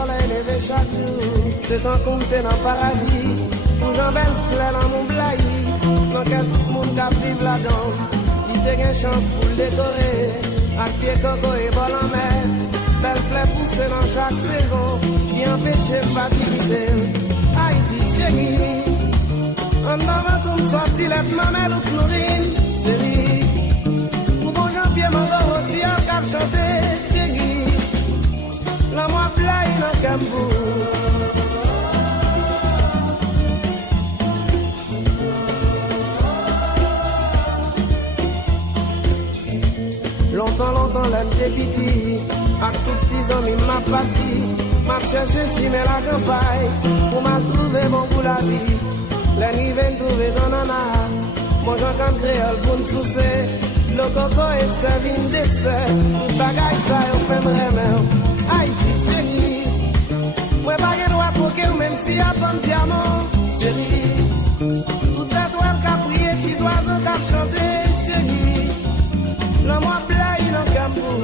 soleil levé chaque jour. C'est un compte dans le paradis. Pour j'en belle fleur dans mon blayi. Dans quel tout le monde qui vive là-dedans. Il te gagne chance pour le décorer. À pied coco et bol en mer. Belle fleur poussée dans chaque saison. Bien empêcher facilité. Haïti chérie. En avant tout me sorti les mamelles ou chlorine. Chérie. Pour bon janvier m'en aussi en cap chanter. Chérie. La moi blaye dans Cambou. Longtemps, l'aime des piti. À tout petits amis, m'a parti. M'a cherché chiner la campagne. Pour m'a trouvé bon pour la vie. Les nuits viennent trouver en nana. Moi j'entends créole pour me souffler. Le coco est servi une dessert. Tout bagaille ça, on fait vraiment. Haïti, chérie. Moi pas de droit pour que même si y'a pas de diamant. Chérie. Tout étoile qu'a prié, petits oiseaux qu'a chanté. Chérie. La moi blaye dans Cambou.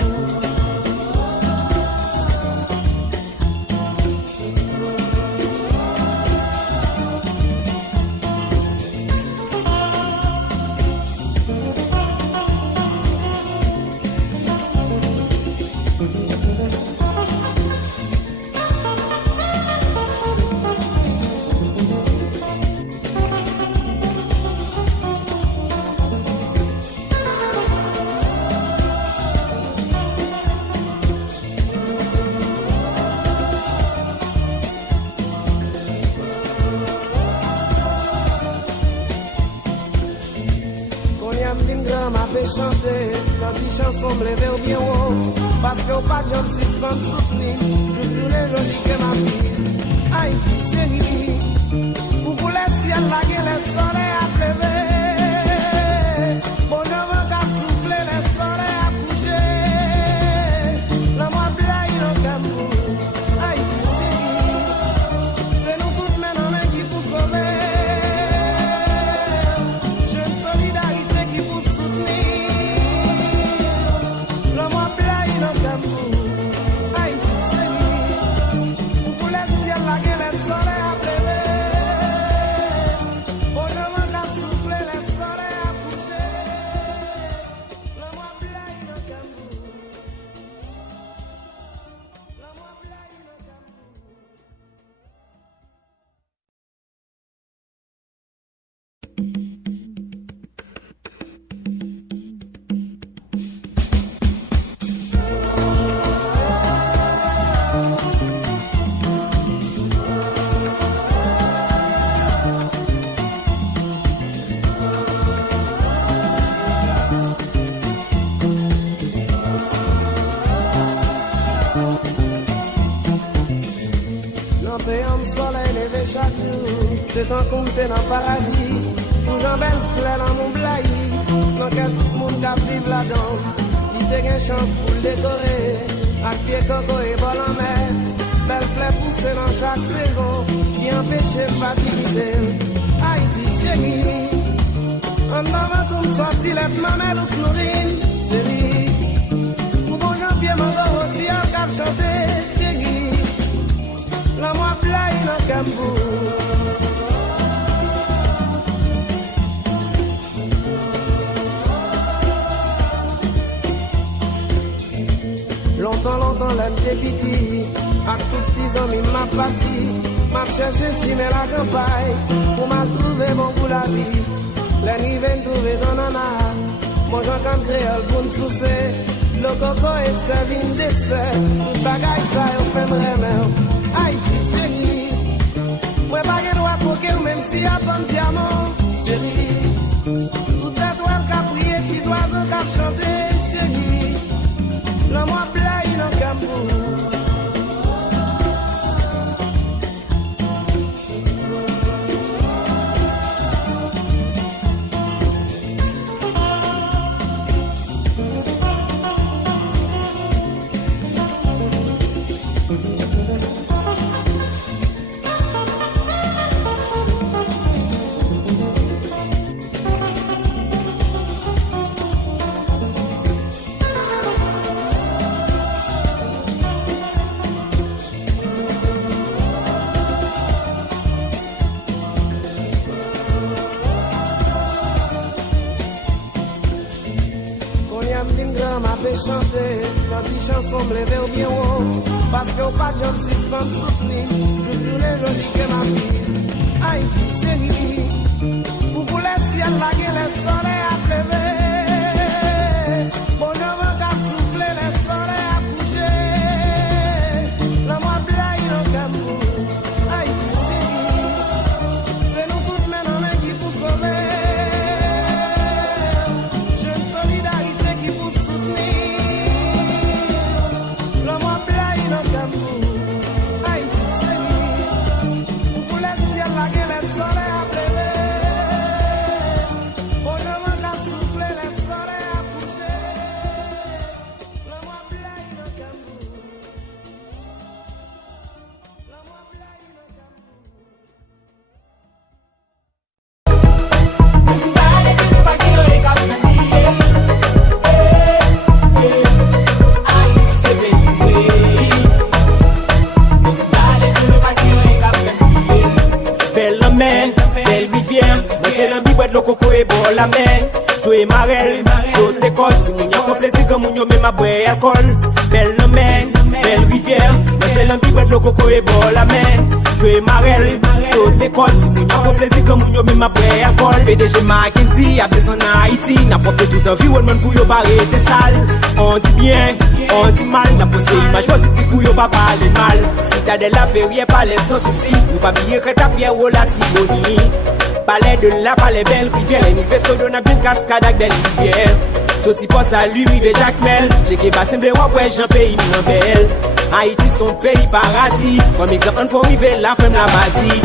Chanter, quand les chansons me lever au bien haut, parce que au pas de jambes, si je prends soutenir, je tous les jolis que ma vie. Haïti chérie, pour laisser la gueule, le soleil à pleuver. Bon, je veux qu'à souffler, le soleil à coucher. La moi blaye dans Cambou. Haïti chérie, c'est nous toutes mes noms qui pour sauver. Jeune solidarité qui pour soutenir. C'est un compte dans le paradis. Pour j'en belle fleur dans mon blayi. Dans quel tout le monde qui vive là-dedans. Il te gagne chance pour le décorer. À pied coco et bol en mer. Belle fleur poussée dans chaque saison. Bien empêcher facilité. Haïti chérie. En avant tout me sorti les mamelles ou chlorine. Chérie. Pour bon janvier m'en aussi en cap chanter. Chérie. La moi blaye dans Cambou. Longtemps, l'aime des piti. À tout petits amis, m'a parti. M'a cherché chiner la campagne. Pour m'a trouvé bon pour la vie. Les nuits viennent trouver en nana. Moi j'entends créole pour me souffler. Le coco est servi une dessert. Tout bagaille ça, on fait vraiment. Haïti chérie. Moi pas de droit pour que même si y'a pas de diamant. Chérie. Tout étoile qu'a prié, petits oiseaux qu'a chanté. Chérie. La moi blaye dans Cambou. chanter, chanter chanson me lever au bien haut. Parce que au pas de jambes, si femme soutenir, je dis les jolis que ma vie. Haïti chérie, pour les ciels, la gueule, les soleils à pleuver. Bon, je veux qu'à souffler, les soleils à coucher. La moi blague, le Cameroun. Haïti chérie, c'est nous toutes les mains qui pour sauver. La mer, tout est marelle, saute l'école, si mon y'a pas plaisir comme mon y'a même à boire alcool. Belle mer, belle rivière, manger l'ambibe de coco et boire la mer. Tout est marelle, saute l'école, si mon y'a pas plaisir comme mon y'a même à boire alcool. PDG Mackenzie a besoin en Haïti, n'a pas fait tout environnement pour y'a barrer des salles. On dit bien, on dit mal, n'a pas ces images positives pour y'a pas parler mal. Si t'as de la ferie, pas les sans soucis, nous pas bien que ta pierre ou la tiboni. Palais de la palais belle rivière, les niveaux sont dans une cascade avec belle rivière. Sauti pour ça lui, rivière Jacques Mel. J'ai qui bassin de roi, ouais, j'en pays non belle. Haïti, son pays paradis. Comme exemple, on faut river la femme la bâtie.